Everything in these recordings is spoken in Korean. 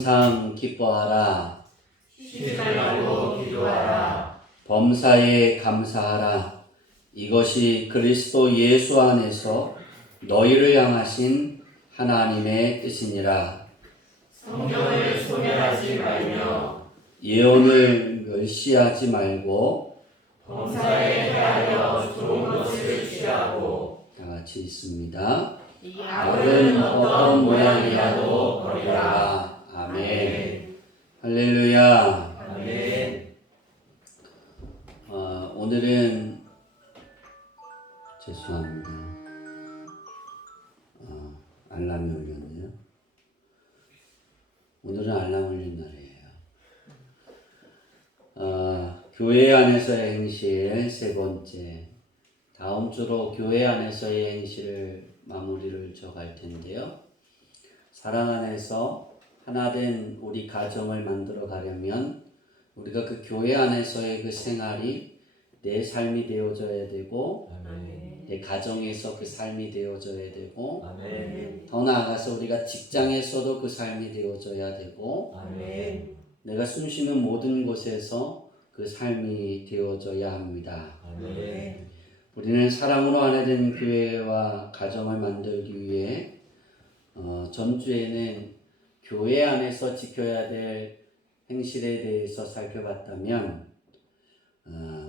항상 기뻐하라. 쉬지 말고 기도하라. 범사에 감사하라. 이것이 그리스도 예수 안에서 너희를 향하신 하나님의 뜻이니라. 성경을 소멸하지 말며 예언을 멸시하지 말고 범사에 대하여 좋은 것을 취하고 다 같이 있습니다. 악은 어떤 모양이라도 버리라. 아멘. 할렐루야. 아멘. 오늘은 죄송합니다. 알람이 울렸네요. 오늘은 알람 울린 날이에요. 교회 안에서의 행실 세 번째. 다음 주로 교회 안에서의 행실을 마무리를 져갈 텐데요. 사랑 안에서 하나된 우리 가정을 만들어 가려면 우리가 그 교회 안에서의 그 생활이 내 삶이 되어져야 되고, 아멘. 내 가정에서 그 삶이 되어져야 되고, 아멘. 더 나아가서 우리가 직장에서도 그 삶이 되어져야 되고, 아멘. 내가 숨쉬는 모든 곳에서 그 삶이 되어져야 합니다. 아멘. 우리는 사랑으로 안에된 교회와 가정을 만들기 위해 전주에는 교회 안에서 지켜야 될 행실에 대해서 살펴봤다면,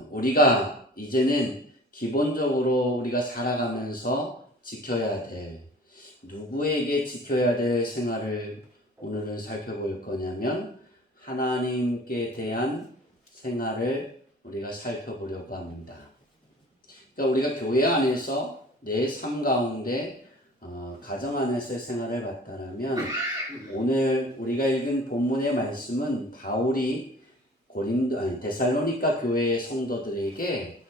우리가 이제는 기본적으로 우리가 살아가면서 지켜야 될, 누구에게 지켜야 될 생활을 오늘은 살펴볼 거냐면 하나님께 대한 생활을 우리가 살펴보려고 합니다. 그러니까 우리가 교회 안에서 내 삶 가운데 가정 안에서의 생활을 봤다면 오늘 우리가 읽은 본문의 말씀은 바울이 데살로니가 교회의 성도들에게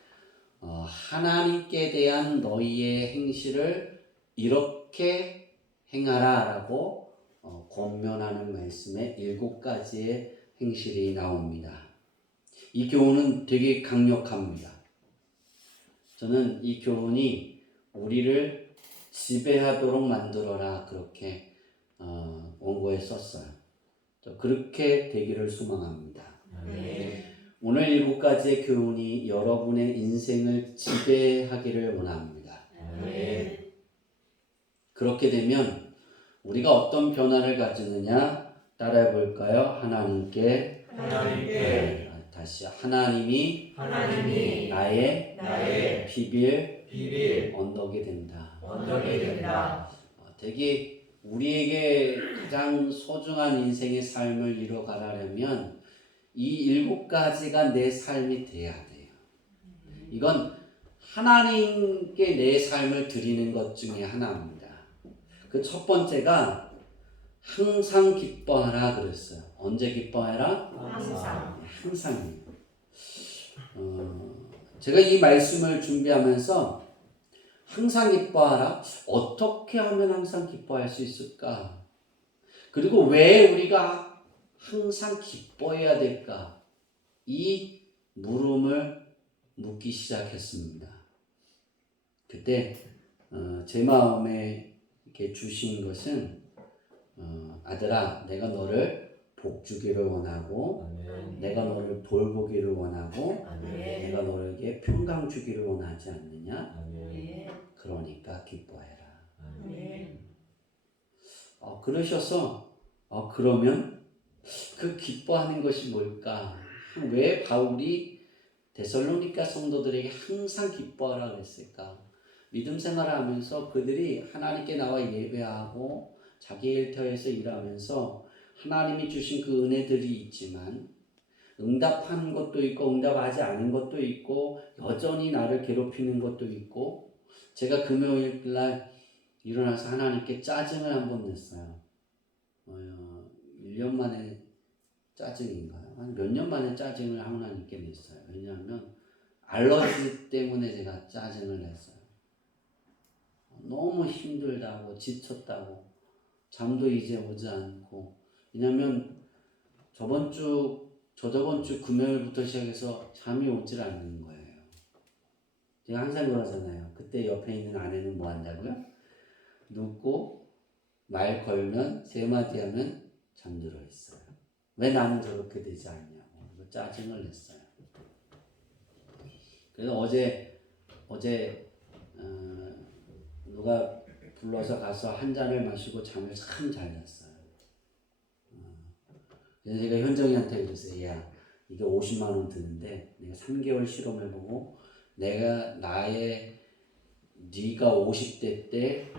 하나님께 대한 너희의 행실을 이렇게 행하라 라고 권면하는 말씀에 7가지의 행실이 나옵니다. 이 교훈은 되게 강력합니다. 저는 이 교훈이 우리를 지배하도록 만들어라 그렇게 원고에 썼어요. 그렇게 되기를 소망합니다. 아멘. 오늘 7가지의 교훈이 여러분의 인생을 지배하기를 원합니다. 아멘. 그렇게 되면 우리가 어떤 변화를 가지느냐 따라해 볼까요? 하나님께 다시 하나님이 나의 비빌 언덕이 된다. 되게 우리에게 가장 소중한 인생의 삶을 이뤄가려면 이 7가지가 내 삶이 돼야 돼요. 이건 하나님께 내 삶을 드리는 것 중에 하나입니다. 그 첫 번째가 항상 기뻐하라 그랬어요. 언제 기뻐해라? 항상이에요. 제가 이 말씀을 준비하면서 항상 기뻐하라? 어떻게 하면 항상 기뻐할 수 있을까? 그리고 왜 우리가 항상 기뻐해야 될까? 이 물음을 묻기 시작했습니다. 그때 제 마음에 이렇게 주신 것은 아들아, 내가 너를 복주기를 원하고, 아멘. 내가 너를 돌보기를 원하고, 아멘. 내가 너에게 평강 주기를 원하지 않느냐? 아멘. 그러니까 기뻐해라. 아멘. 그러셔서 그러면 그 기뻐하는 것이 뭘까? 왜 바울이 데살로니가 성도들에게 항상 기뻐하라 그랬을까? 믿음 생활을 하면서 그들이 하나님께 나와 예배하고 자기 일터에서 일하면서 하나님이 주신 그 은혜들이 있지만 응답한 것도 있고 응답하지 않은 것도 있고 여전히 나를 괴롭히는 것도 있고, 제가 금요일 날 일어나서 하나님께 짜증을 한번 냈어요. 1년 만에 짜증인가요? 한 몇 년 만에 짜증을 하나님께 냈어요. 왜냐하면 알러지 때문에 제가 짜증을 냈어요. 너무 힘들다고, 지쳤다고, 잠도 이제 오지 않고. 왜냐하면 저번 주 금요일부터 시작해서 잠이 오질 않는 거예요. 제가 항상 그러잖아요. 그때 옆에 있는 아내는 뭐 한다고요? 눕고 말 걸면 3마디 하면 잠들어 있어요. 왜 나는 저렇게 되지 않냐고 짜증을 냈어요. 그래서 어제 누가 불러서 가서 한 잔을 마시고 잠을 참 잘 잤어요. 그래서 제가 현정이한테 그랬어요. 야, 이게 50만 원 드는데 내가 3개월 실험해보고 네가 50대 때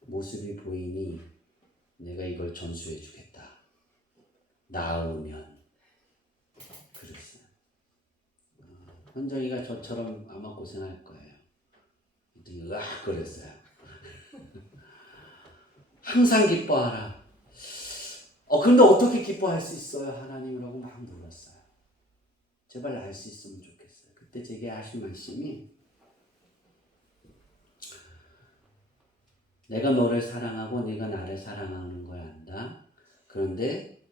모습이 보이니 내가 이걸 전수해 주겠다. 나으면. 그랬어요. 현정이가 저처럼 아마 고생할 거예요. 그랬더니 으악 그랬어요. 항상 기뻐하라. 그런데 어떻게 기뻐할 수 있어요? 하나님이라고 막 물었어요. 제발 알 수 있으면 좋겠어요. 그때 제게 하신 말씀이 내가 너를 사랑하고 네가 나를 사랑하는 걸 안다. 그런데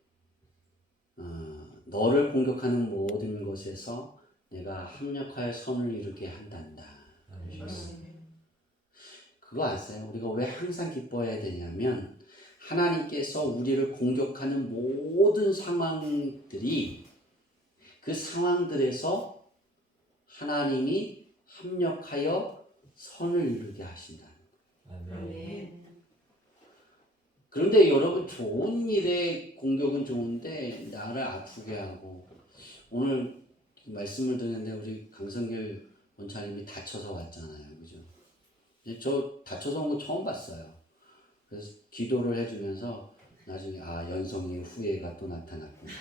너를 공격하는 모든 것에서 내가 합력하여 선을 이루게 한단다. 그거 아세요? 우리가 왜 항상 기뻐해야 되냐면 하나님께서 우리를 공격하는 모든 상황들이 그 상황들에서 하나님이 합력하여 선을 이루게 하신다. 아멘. 그런데 여러분 좋은 일에 공격은 좋은데 나를 아프게 하고 오늘 말씀을 듣는데 우리 강성길 원차님이 다쳐서 왔잖아요. 그죠? 저 다쳐서 온 거 처음 봤어요. 그래서 기도를 해주면서 나중에 연성이의 후회가 또 나타났구나.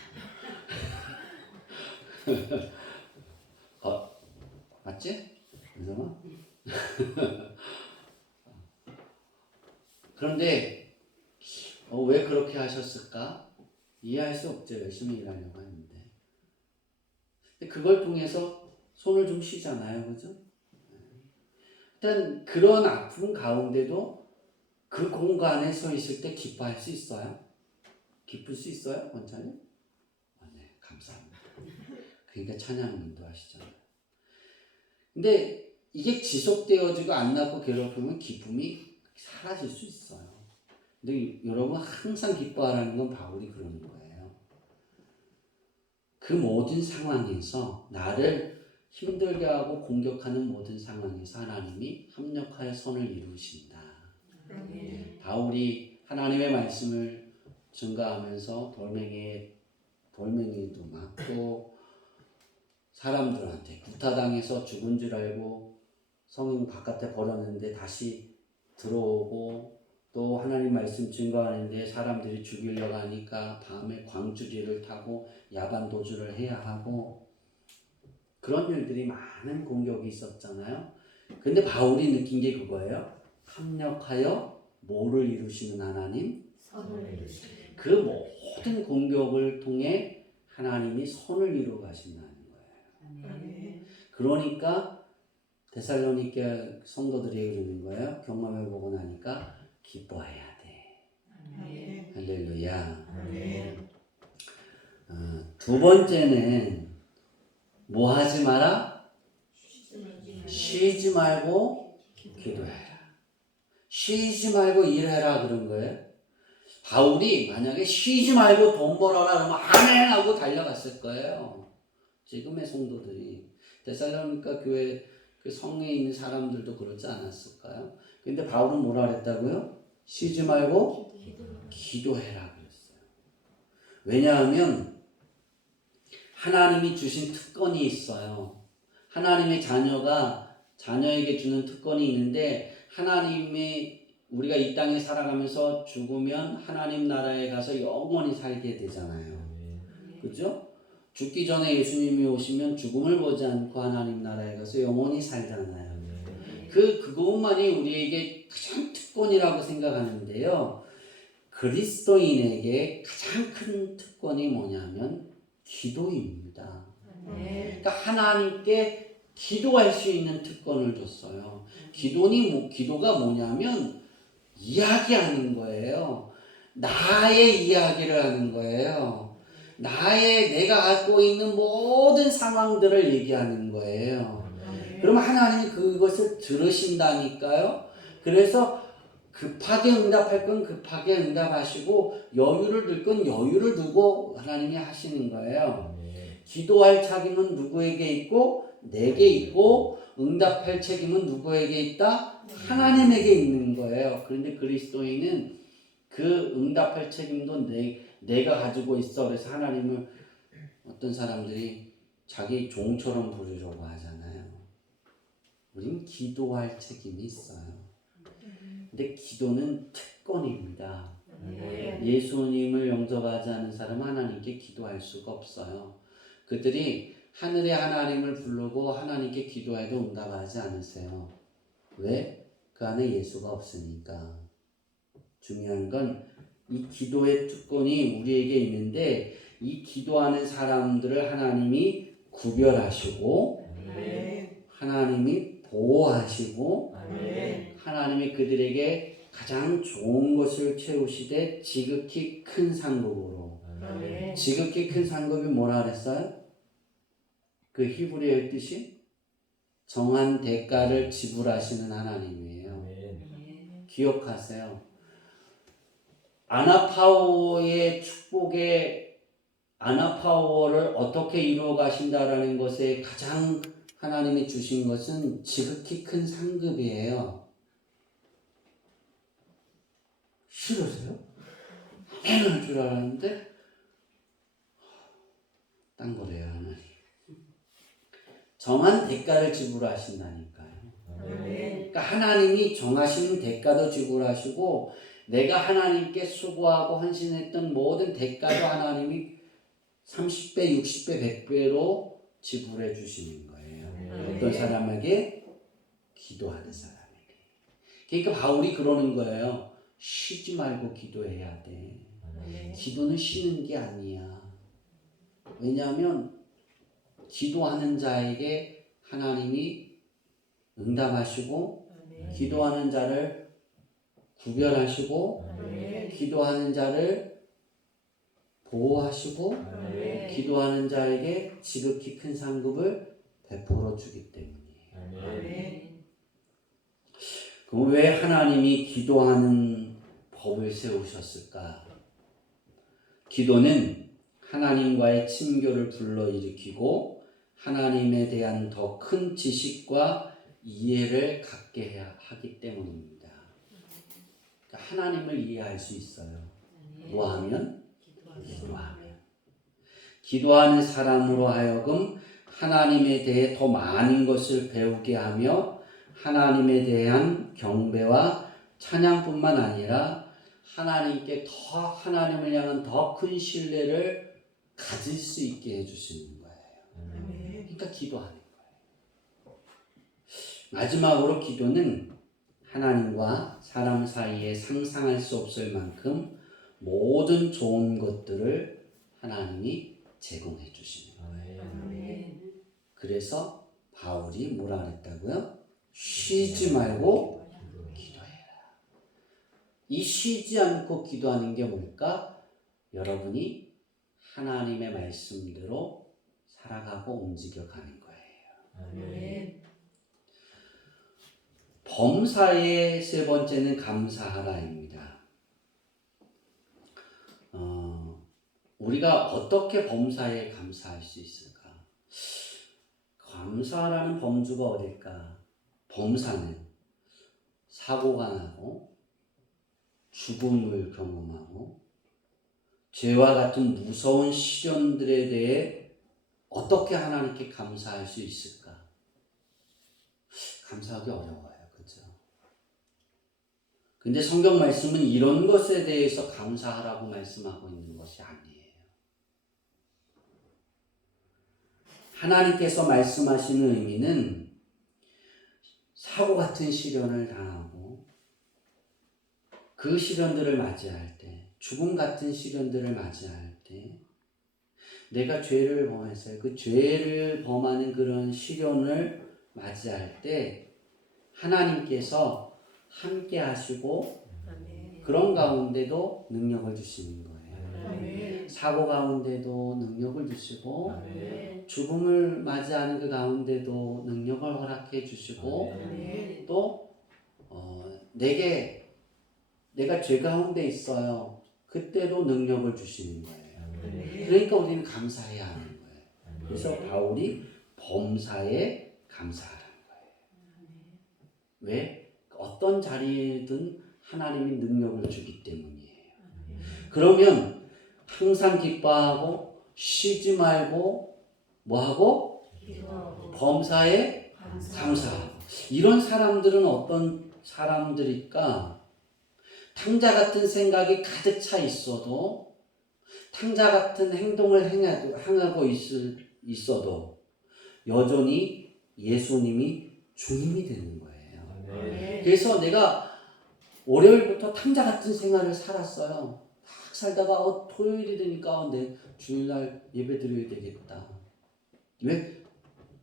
맞지? 연성아? 그런데 왜 그렇게 하셨을까? 이해할 수 없죠. 열심히 일하려고 하는데. 근데 그걸 통해서 손을 좀 쉬잖아요. 그죠? 일단 그런 아픔 가운데도 그 공간에 서 있을 때 기뻐할 수 있어요? 기쁠 수 있어요? 원장님? 네, 감사합니다. 그러니까 찬양 인도하시잖아요. 근데 이게 지속되어지고 안 낫고 괴롭히면 기쁨이 사라질 수 있어요. 근데 여러분 항상 기뻐하라는 건 바울이 그러는 거예요. 그 모든 상황에서 나를 힘들게 하고 공격하는 모든 상황에서 하나님이 합력하여 선을 이루신다. 바울이 하나님의 말씀을 증가하면서 돌멩이도 맞고 사람들한테 구타당해서 죽은 줄 알고 성인 바깥에 버렸는데 다시 들어오고 또 하나님 말씀 증거하는데 사람들이 죽이려고 하니까 밤에 광주리를 타고 야반 도주를 해야 하고 그런 일들이 많은 공격이 있었잖아요. 근데 바울이 느낀 게 그거예요. 합력하여 뭐를 이루시는 하나님? 선을 이루시는. 그 모든 공격을 통해 하나님이 선을 이루어 가신다는 거예요. 아멘. 그러니까 데살로니가 성도들이 그러는 거예요. 경험해 보고 나니까 기뻐해야 돼. 아멘. 할렐루야. 아멘. 두 번째는 뭐 하지 마라? 쉬지 말고 기도해라. 쉬지 말고 일해라 그런 거예요. 바울이 만약에 쉬지 말고 돈 벌어라 그러면 아멘 하고 달려갔을 거예요. 지금의 성도들이 데살로니가 교회 그 성에 있는 사람들도 그러지 않았을까요? 근데 바울은 뭐라 그랬다고요? 쉬지 말고 기도해라 그랬어요. 왜냐하면 하나님이 주신 특권이 있어요. 하나님의 자녀에게 주는 특권이 있는데 하나님의 우리가 이 땅에 살아가면서 죽으면 하나님 나라에 가서 영원히 살게 되잖아요. 그죠? 죽기 전에 예수님이 오시면 죽음을 보지 않고 하나님 나라에 가서 영원히 살잖아요. 그것만이 우리에게 가장 특권이라고 생각하는데요. 그리스도인에게 가장 큰 특권이 뭐냐면 기도입니다. 그러니까 하나님께 기도할 수 있는 특권을 줬어요. 기도가 뭐냐면 이야기하는 거예요. 나의 이야기를 하는 거예요. 내가 갖고 있는 모든 상황들을 얘기하는 거예요. 그러면 하나님이 그것을 들으신다니까요. 그래서 급하게 응답할 건 급하게 응답하시고 여유를 둘 건 여유를 두고 하나님이 하시는 거예요. 기도할 책임은 누구에게 있고 내게 있고 응답할 책임은 누구에게 있다? 하나님에게 있는 거예요. 그런데 그리스도인은 그 응답할 책임도 내가 가지고 있어. 그래서 하나님을 어떤 사람들이 자기 종처럼 부르려고 하잖아요. 우린 기도할 책임이 있어요. 근데 기도는 특권입니다. 예수님을 영접하지 않은 사람은 하나님께 기도할 수가 없어요. 그들이 하늘의 하나님을 부르고 하나님께 기도해도 응답하지 않으세요. 왜? 그 안에 예수가 없으니까. 중요한 건 이 기도의 특권이 우리에게 있는데 이 기도하는 사람들을 하나님이 구별하시고 하나님이 보호하시고 하나님이 그들에게 가장 좋은 것을 채우시되 지극히 큰 상급으로. 지극히 큰 상급이 뭐라 그랬어요? 그 히브리어의 뜻이 정한 대가를 지불하시는 하나님이에요. 기억하세요. 아나파워의 축복에 아나파워를 어떻게 이루어 가신다라는 것에 가장 하나님이 주신 것은 지극히 큰 상급이에요. 싫으세요? 해낼 줄 알았는데 딴 거래요. 하나님. 정한 대가를 지불하신다니까요. 그러니까 하나님이 정하시는 대가도 지불하시고 내가 하나님께 수고하고 헌신했던 모든 대가도 하나님이 30배, 60배, 100배로 지불해 주시는 거예요. 어떤 사람에게? 기도하는 사람에게. 그러니까 바울이 그러는 거예요. 쉬지 말고 기도해야 돼. 기도는 쉬는 게 아니야. 왜냐하면 기도하는 자에게 하나님이 응답하시고 기도하는 자를 구별하시고 기도하는 자를 보호하시고 기도하는 자에게 지극히 큰 상급을 베풀어 주기 때문이에요. 그럼 왜 하나님이 기도하는 법을 세우셨을까? 기도는 하나님과의 친교를 불러일으키고 하나님에 대한 더 큰 지식과 이해를 갖게 하기 때문입니다. 그러니까 하나님을 이해할 수 있어요. 뭐 하면? 기도하면. 기도하는 사람으로 하여금 하나님에 대해 더 많은 것을 배우게 하며 하나님에 대한 경배와 찬양뿐만 아니라 하나님께 하나님을 향한 더 큰 신뢰를 가질 수 있게 해주시는 거예요. 그러니까 기도하는 거예요. 마지막으로 기도는 하나님과 사람 사이에 상상할 수 없을 만큼 모든 좋은 것들을 하나님이 제공해 주시는 거예요. 그래서 바울이 뭐라 그랬다고요? 쉬지 말고 기도해라. 이 쉬지 않고 기도하는 게 뭘까? 여러분이 하나님의 말씀대로 살아가고 움직여가는 거예요. 범사의 세 번째는 감사하라입니다. 우리가 어떻게 범사에 감사할 수 있을까? 감사라는 범주가 어딜까? 범사는 사고가 나고 죽음을 경험하고 죄와 같은 무서운 시련들에 대해 어떻게 하나님께 감사할 수 있을까? 감사하기 어려워요. 그렇죠? 근데 성경 말씀은 이런 것에 대해서 감사하라고 말씀하고 있는 것이 아니에요. 하나님께서 말씀하시는 의미는 사고 같은 시련을 당하고 그 시련들을 맞이할 때, 죽음 같은 시련들을 맞이할 때 내가 죄를 범했어요. 그 죄를 범하는 그런 시련을 맞이할 때 하나님께서 함께 하시고 그런 가운데도 능력을 주시는 거예요. 사고 가운데도 능력을 주시고 죽음을 맞이하는 그 가운데도 능력을 허락해 주시고 또 내게 내가 죄 가운데 있어요. 그때도 능력을 주시는 거예요. 아멘. 그러니까 우리는 감사해야 하는 거예요. 아멘. 그래서 바울이 범사에 감사하라는 거예요. 왜? 어떤 자리에든 하나님이 능력을 주기 때문이에요. 그러면 항상 기뻐하고 쉬지 말고 뭐하고? 기도하고 범사에 감사하고. 이런 사람들은 어떤 사람들일까? 탕자 같은 생각이 가득 차 있어도, 탕자 같은 행동을 행하고 있어도 여전히 예수님이 주님이 되는 거예요. 아멘. 그래서 내가 월요일부터 탕자 같은 생활을 살았어요. 막 살다가 토요일이 되니까 내 주일날 예배 드려야 되겠다. 왜?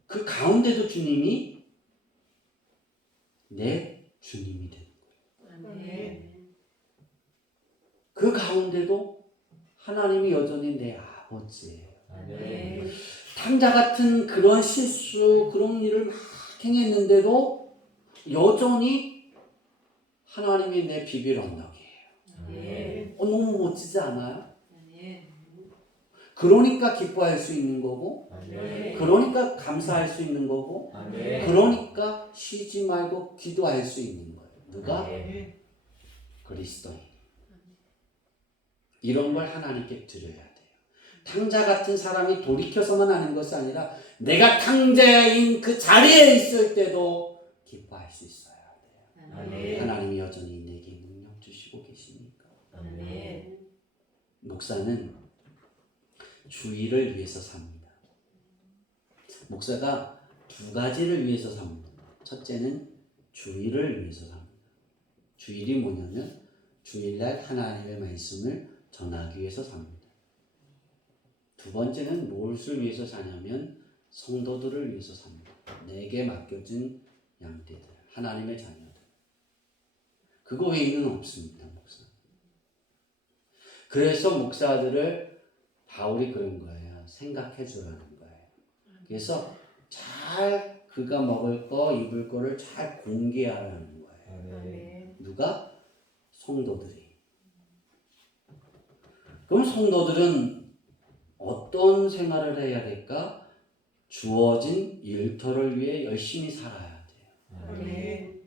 그 가운데도 주님이 내 주님이 되는 거예요. 아멘. 그 가운데도 하나님이 여전히 내 아버지예요. 아멘. 탕자 같은 그런 실수, 그런 일을 막 행했는데도 여전히 하나님이 내 비빌 언덕이에요. 아멘. 너무 멋지지 않아요? 아멘. 그러니까 기뻐할 수 있는 거고, 아멘. 그러니까 감사할 수 있는 거고, 아멘. 그러니까 쉬지 말고 기도할 수 있는 거예요. 누가? 아멘. 그리스도인. 이런 걸 하나님께 드려야 돼요. 탕자 같은 사람이 돌이켜서만 하는 것이 아니라 내가 탕자인 그 자리에 있을 때도 기뻐할 수 있어야 돼요. 아멘. 하나님이 여전히 내게 능력 주시고 계시니까. 아멘. 목사는 주의를 위해서 삽니다. 목사가 두 가지를 위해서 삽니다. 첫째는 주의를 위해서 삽니다. 주일이 뭐냐면 주일날 하나님의 말씀을 전하기 위해서 삽니다. 두 번째는 무엇을 위해서 사냐면 성도들을 위해서 삽니다. 내게 맡겨진 양떼들, 하나님의 자녀들. 그거 외에는 없습니다, 목사. 그래서 목사들을 바울이 그런 거예요. 생각해 주라는 거예요. 그래서 잘 그가 먹을 거, 입을 거를 잘 공개하라는 거예요. 아멘. 누가? 성도들이. 그럼 성도들은 어떤 생활을 해야 될까? 주어진 일터를 위해 열심히 살아야 돼요. 아멘.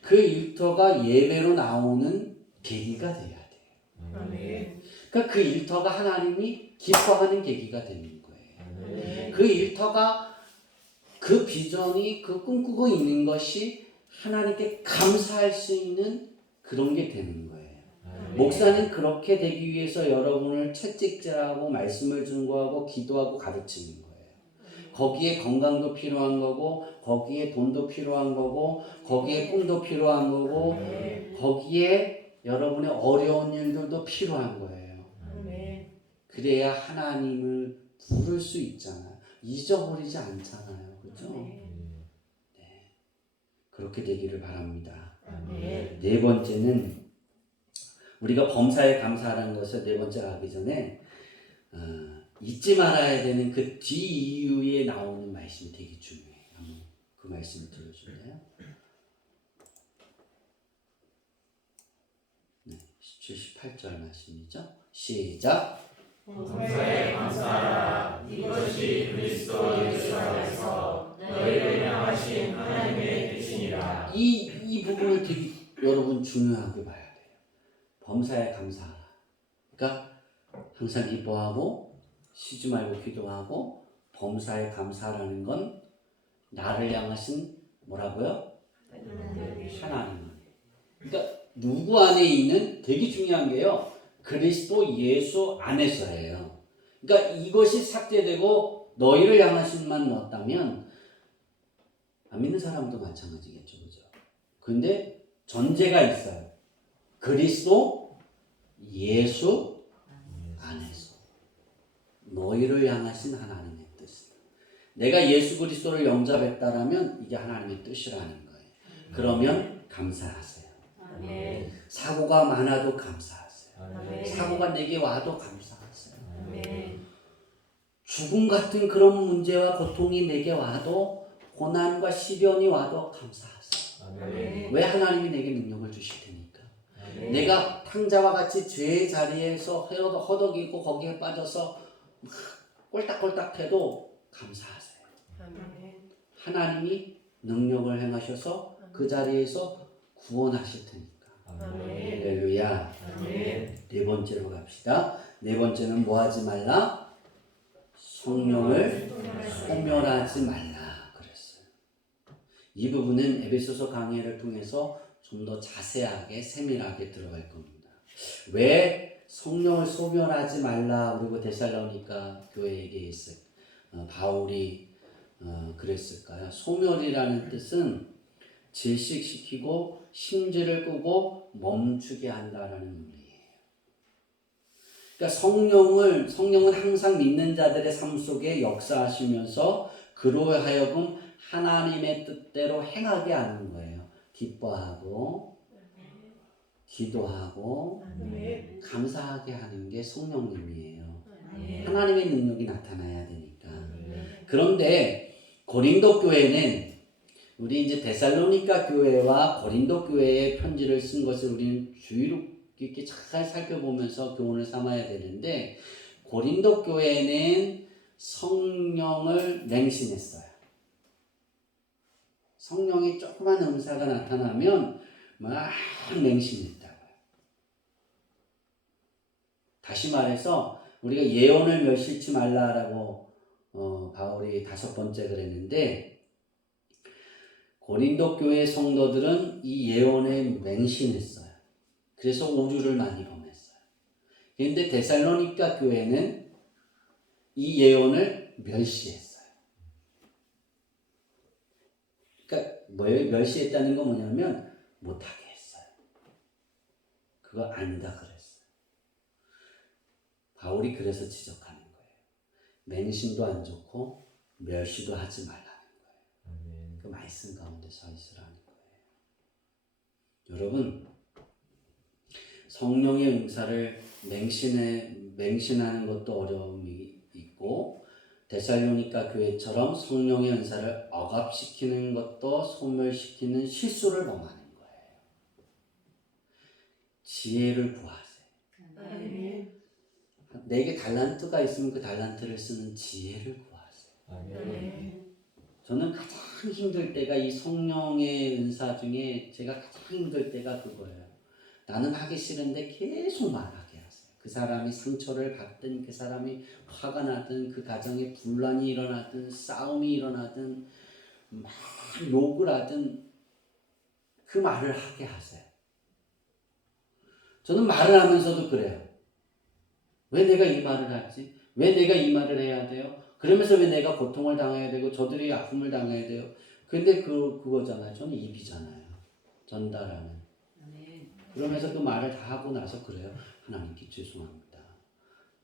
그 일터가 예배로 나오는 계기가 돼야 돼요. 아멘. 그러니까 그 일터가 하나님이 기뻐하는 계기가 되는 거예요. 아멘. 그 일터가, 그 비전이, 그 꿈꾸고 있는 것이 하나님께 감사할 수 있는 그런 게 되는 거예요. 목사는 그렇게 되기 위해서 여러분을 채찍질하고 말씀을 증거하고 기도하고 가르치는 거예요. 거기에 건강도 필요한 거고, 거기에 돈도 필요한 거고, 거기에 꿈도 필요한 거고, 거기에 여러분의 어려운 일들도 필요한 거예요. 아멘. 그래야 하나님을 부를 수 있잖아요. 잊어버리지 않잖아요. 그렇죠? 네. 그렇게 되기를 바랍니다. 아멘. 네 번째는 우리가 범사에 감사하는 것을 네 번째로 하기 전에 잊지 말아야 되는 그 뒤 이유에 나오는 말씀이 되게 중요해요. 한번 그 말씀을 들어줄래요? 네, 78절 말씀이죠. 시작. 범사에 감사하라. 이것이 그리스도 예수 안에서 너희를 향하신 하나님의 뜻이니라. 이 부분을 되게 여러분 중요하게 봐야 돼요. 범사에 감사하라. 그러니까 항상 기뻐하고 쉬지 말고 기도하고 범사에 감사하라는 건 나를 향하신 뭐라고요? 하나님. 그러니까 누구 안에 있는, 되게 중요한 게요. 그리스도 예수 안에서예요. 그러니까 이것이 삭제되고 너희를 향하신만 넣었다면 안 믿는 사람도 마찬가지겠죠. 그죠? 근데 전제가 있어요. 그리스도 예수 안에서 너희를 향하신 하나님의 뜻. 내가 예수 그리스도를 영접했다라면 이게 하나님의 뜻이라는 거예요. 그러면 감사하세요. 아멘. 사고가 많아도 감사하세요. 아멘. 사고가 내게 와도 감사하세요. 아멘. 죽음 같은 그런 문제와 고통이 내게 와도, 고난과 시련이 와도 감사하세요. 아멘. 왜? 하나님이 내게 능력을 주실 테니까. 아멘. 내가 탕자와 같이 죄의 자리에서 허덕이고 거기에 빠져서 막 꼴딱꼴딱해도 감사하세요. 아멘. 하나님이 능력을 행하셔서 그 자리에서 구원하실 테니까. 아멘. 할렐루야. 아멘. 네 번째로 갑시다. 네 번째는 뭐 하지 말라? 성령을 소멸하지 말라 그랬어요. 이 부분은 에베소서 강의를 통해서 좀 더 자세하게 세밀하게 들어갈 겁니다. 왜 성령을 소멸하지 말라 그리고 데살로니가 교회에게 바울이 그랬을까요? 소멸이라는 뜻은 질식시키고 심지를 끄고 멈추게 한다라는 의미예요. 그러니까 성령은 항상 믿는 자들의 삶 속에 역사하시면서 그로 하여금 하나님의 뜻대로 행하게 하는 거예요. 기뻐하고 기도하고 아멘. 감사하게 하는 게 성령님이에요. 아멘. 하나님의 능력이 나타나야 되니까. 아멘. 그런데 고린도 교회는 우리 이제 데살로니가 교회와 고린도 교회의 편지를 쓴 것을 우리는 주의로 이렇게 잘 살펴보면서 교훈을 삼아야 되는데 고린도 교회는 성령을 맹신했어요. 성령이 조그만 은사가 나타나면 막 맹신했다고요. 다시 말해서 우리가 예언을 멸시치 말라라고 바울이 5번째 그랬는데 고린도 교회 성도들은 이 예언에 맹신했어요. 그래서 오류를 많이 범했어요. 그런데 데살로니가 교회는 이 예언을 멸시했어요. 그러니까 멸시했다는 건 뭐냐면 못하게 했어요. 그거 아니다 그랬어요. 바울이 그래서 지적하는 거예요. 맹신도 안 좋고 멸시도 하지 말라는 거예요. 그 말씀 가운데 서 있으라는 거예요. 여러분, 성령의 은사를 맹신하는 것도 어려움이 있고 데살로니가 교회처럼 성령의 은사를 억압시키는 것도 소멸시키는 실수를 범하는 거예요. 지혜를 구하세요. 아멘. 내게 달란트가 있으면 그 달란트를 쓰는 지혜를 구하세요. 아멘. 저는 가장 힘들 때가 이 성령의 은사 중에 제가 가장 힘들 때가 그거예요. 나는 하기 싫은데 계속 말하게 하세요. 그 사람이 상처를 받든 그 사람이 화가 나든 그 가정에 분란이 일어나든 싸움이 일어나든 막 욕을 하든 그 말을 하게 하세요. 저는 말을 하면서도 그래요. 왜 내가 이 말을 하지? 왜 내가 이 말을 해야 돼요? 그러면서 왜 내가 고통을 당해야 되고 저들이 아픔을 당해야 돼요? 근데 그거잖아요. 저는 입이잖아요. 전달하는. 그러면서 그 말을 다 하고 나서 그래요. 하나님께 죄송합니다.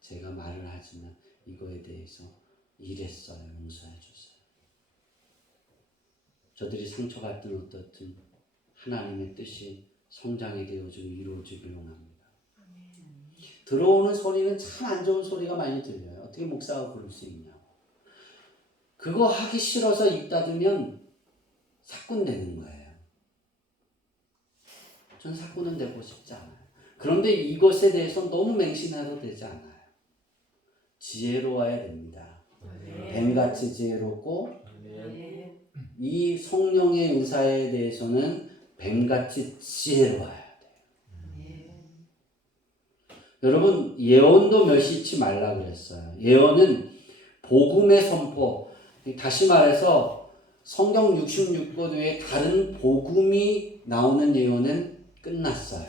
제가 말을 하지만 이거에 대해서 이랬어요. 용서해 주세요. 저들이 상처받든 어떻든 하나님의 뜻이 성장이 되어지고 이루어지길 원합니다. 들어오는 소리는 참 안 좋은 소리가 많이 들려요. 어떻게 목사가 그럴 수 있냐고. 그거 하기 싫어서 입 닫으면 사꾼 되는 거예요. 전 사꾼은 되고 싶지 않아요. 그런데 이것에 대해서 너무 맹신해도 되지 않아요. 지혜로워야 됩니다. 뱀같이 지혜롭고 이 성령의 은사에 대해서는 뱀같이 지혜로워야 돼요. 여러분, 예언도 멸시치 말라 그랬어요. 예언은 복음의 선포, 다시 말해서 성경 66권 외에 다른 복음이 나오는 예언은 끝났어요.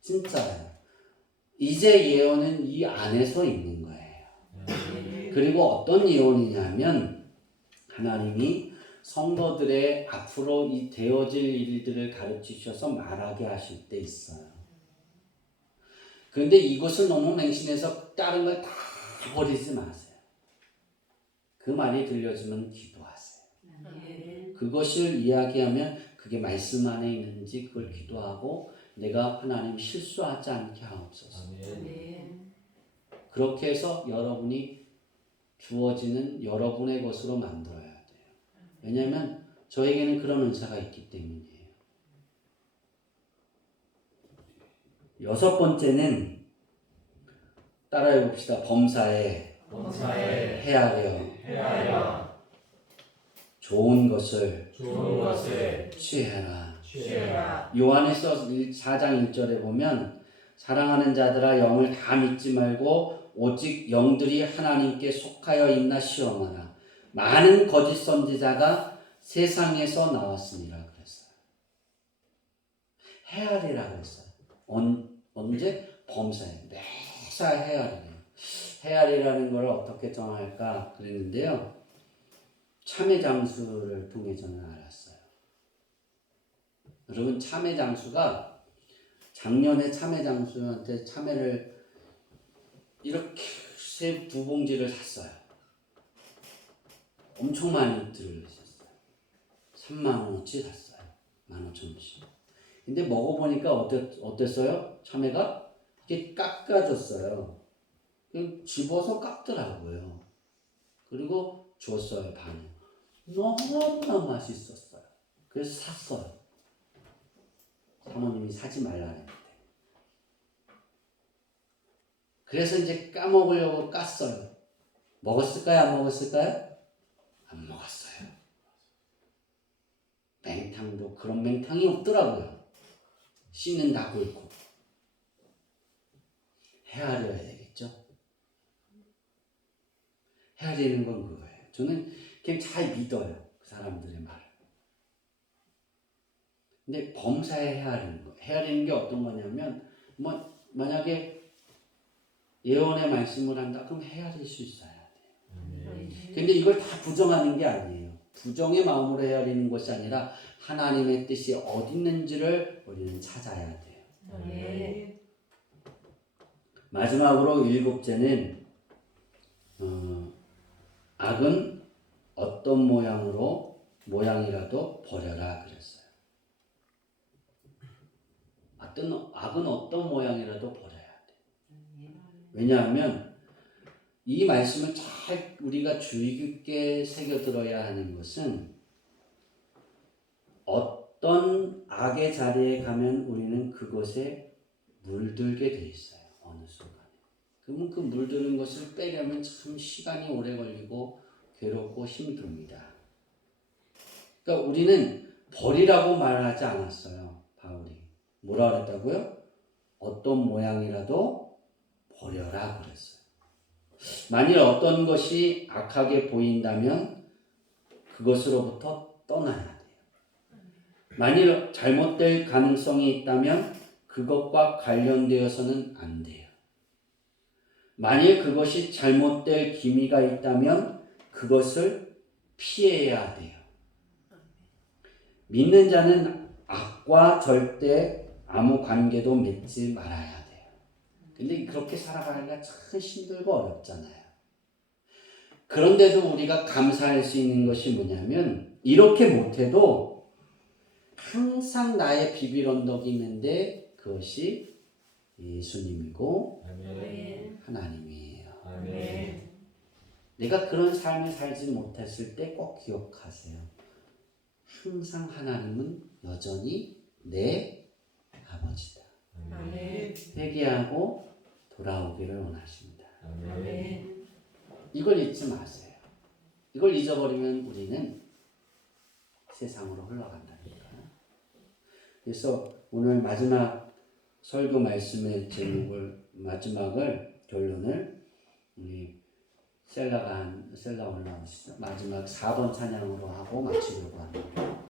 진짜예요. 이제 예언은 이 안에서 있는 거예요. 그리고 어떤 예언이냐면 하나님이 성도들의 앞으로 이 되어질 일들을 가르치셔서 말하게 하실 때 있어요. 그런데 이것을 너무 맹신해서 다른 걸 다 버리지 마세요. 그 말이 들려주면 기도하세요. 그것을 이야기하면 그게 말씀 안에 있는지 그걸 기도하고 내가 하나님 실수하지 않게 하옵소서. 그렇게 해서 여러분이 주어지는 여러분의 것으로 만들어야 돼요. 왜냐하면 저에게는 그런 은사가 있기 때문이에요. 여섯 번째는 따라해 봅시다. 범사에 헤아려 좋은 것을 취해라. 요한에서 4장 1절에 보면 사랑하는 자들아 영을 다 믿지 말고 오직 영들이 하나님께 속하여 있나 시험하라. 많은 거짓 선지자가 세상에서 나왔습니다. 그랬어요. 헤아리라 그랬어요. 언제? 범사에. 매사 헤아리래요. 헤아리라는 걸 어떻게 정할까 그랬는데요. 참외장수를 통해 저는 알았어요. 여러분 참외장수가 작년에 참외장수한테 참외를 이렇게 두 봉지를 샀어요. 엄청 많이 들어있었어요. 30,000원어치 샀어요. 15,000원씩. 근데 먹어보니까 어땠어요? 참외가 이렇게 깎아졌어요. 그냥 집어서 깎더라고요. 그리고 줬어요, 반을. 너무나 맛있었어요. 그래서 샀어요. 사모님이 사지 말라는데. 그래서 이제 까먹으려고 깠어요. 먹었을까요? 안 먹었을까요? 안 먹었어요. 맹탕도 그런 맹탕이 없더라고요. 씨는 다 굵고. 헤아려야 되겠죠? 헤아리는 건 그거예요. 저는 그냥 잘 믿어요. 그 사람들의 말을. 근데 범사에 헤아리는 거. 헤아리는 게 어떤 거냐면, 만약에 예언의 말씀을 한다, 그럼 헤아릴 수 있어야 돼요. 근데 이걸 다 부정하는 게 아니에요. 부정의 마음으로 헤아리는 것이 아니라 하나님의 뜻이 어디 있는지를 우리는 찾아야 돼요. 마지막으로 일곱째는 악은 어떤 모양이라도 버려라 그랬어요. 악은 어떤 모양이라도 버려야 돼. 왜냐하면 이 말씀을 잘 우리가 주의 깊게 새겨들어야 하는 것은 어떤 악의 자리에 가면 우리는 그것에 물들게 돼 있어요. 어느 순간에. 그러면 그 물드는 것을 빼려면 참 시간이 오래 걸리고 괴롭고 힘듭니다. 그러니까 우리는 버리라고 말하지 않았어요. 바울이. 뭐라 그랬다고요? 어떤 모양이라도 버려라 그랬어요. 만일 어떤 것이 악하게 보인다면 그것으로부터 떠나야 돼요. 만일 잘못될 가능성이 있다면 그것과 관련되어서는 안 돼요. 만일 그것이 잘못될 기미가 있다면 그것을 피해야 돼요. 믿는 자는 악과 절대 아무 관계도 맺지 말아야 돼요. 근데 그렇게 살아가기가 참 힘들고 어렵잖아요. 그런데도 우리가 감사할 수 있는 것이 뭐냐면 이렇게 못해도 항상 나의 비빌 언덕이 있는데 그것이 예수님이고 하나님이에요. 내가 그런 삶을 살지 못했을 때 꼭 기억하세요. 항상 하나님은 여전히 내 아버지다. 회개하고 돌아오기를 원하십니다. 이걸 잊지 마세요. 이걸 잊어버리면 우리는 세상으로 흘러간다니까. 그래서 오늘 마지막 설교 말씀의 마지막을 결론을 우리 셀라 올라오시죠. 마지막 4번 찬양으로 하고 마치려고 합니다.